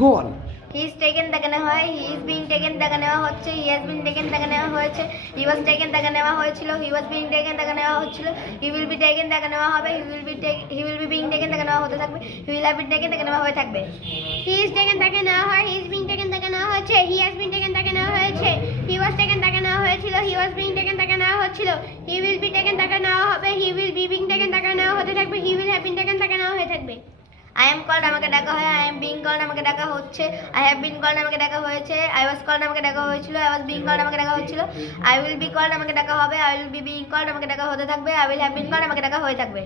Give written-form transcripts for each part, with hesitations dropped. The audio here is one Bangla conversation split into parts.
Go on. He is taken তাকে নেওয়া হয়, হি ইজ বিং টেকেন তাকে নেওয়া হচ্ছে, হি হ্যাজ বিন টেকেন তাকে নেওয়া হয়েছে, হি ওয়াজ টেকেন তাকে নেওয়া হয়েছিল, হি ওয়াজ বিং টেকেন তাকে নেওয়া হচ্ছিল, হি উইল বি টেকেন তাকে নেওয়া হবে, he will be being taken তাকে নেওয়া হতে থাকবে, he will have been taken তাকে নেওয়া হয়ে থাকবে। হি ইজ টেকেন তাকে নেওয়া হয়, হি ইজ বিং টেকেন তাকে নেওয়া হচ্ছে, হি হ্যাজ বিন টেকেন তাকে নেওয়া হয়েছে, হি ওয়াজ টেকেন তাকে নেওয়া হয়েছিল, হি ওয়াজ বিং টেকেন তাকে নেওয়া হচ্ছিল, হি উইল বি টেকেন তাকে নেওয়া হবে, he will be being taken তাকে নেওয়া হতে থাকবে, he will have been taken তাকে নেওয়া হয়ে থাকবে। আই এম কল্ড আমাকে ডাকা হয়, আই এম বিং কল্ড আমাকে ডাকা হচ্ছে, আই হ্যাভ বিন কল্ড আমাকে ডাকা হয়েছে, আই ওয়াজ কল্ড আমাকে ডাকা হয়েছিল, আই ওয়াজ বিং কল্ড আমাকে ডাকা হচ্ছিল, আই উইল বি কল্ড আমাকে ডাকা হবে, I will be being called আমাকে ডাকা হতে থাকবে, I will have been called আমাকে ডাকা হয়ে থাকবে।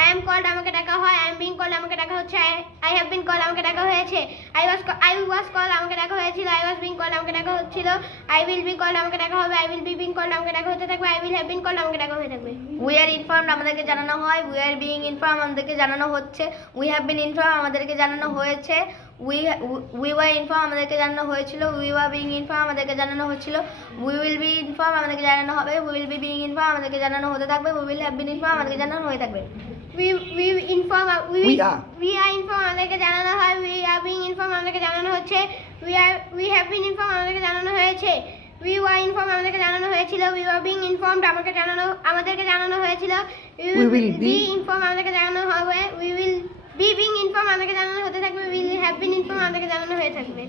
আই এম কল্ড আমাকে ডাকা হয়, আই এম বিং কল্ড আমাকে ডাকা হচ্ছে, আই হ্যাভ বিন কল্ড আমাকে ডাকা হয়েছে, আই ওয়াজ কল্ড আমাকে ডাকা হয়েছিল, আই ওয়াজ বিং কল্ড আমাকে ডাকা হচ্ছিল, আই উইল বি কল্ড আমাকে ডাকা হবে, I will be being called আমাকে ডাকা হতে থাকবে, I will have been called আমাকে ডাকা হয়ে থাকবে। উই আর ইনফর্মড আমাদেরকে জানানো হয়, উই আর বিং ইনফর্ম আমাদেরকে জানানো হচ্ছে, উই হ্যাভ বিন ইনফর্ম আমাদেরকে জানানো হয়েছে, উই ওয়ার ইনফর্ম আমাদেরকে জানানো হয়েছিল, উই ওয়ার বিং ইনফর্ম আমাদেরকে জানানো হচ্ছিল, উই উইল বি ইনফর্ম আমাদেরকে জানানো হবে, we will be being inform আমাদেরকে জানানো হতে থাকবে, we will have been inform আমাদেরকে জানানো হয়ে থাকবে। We are inform আমাদেরকে জানানো হয়, we are being informed আমাদেরকে জানানো হচ্ছে, we have been informed আমাদেরকে জানানো হয়েছে, we were informed আমাদেরকে জানানো হয়েছিল, we were being informed আমাদেরকে জানানো হয়েছিল, we will be informed আমাদেরকে জানানো হবে, we will be being informed আমাদেরকে জানানো হতে থাকবে, we will have been informed আমাদেরকে জানানো হয়ে থাকবে।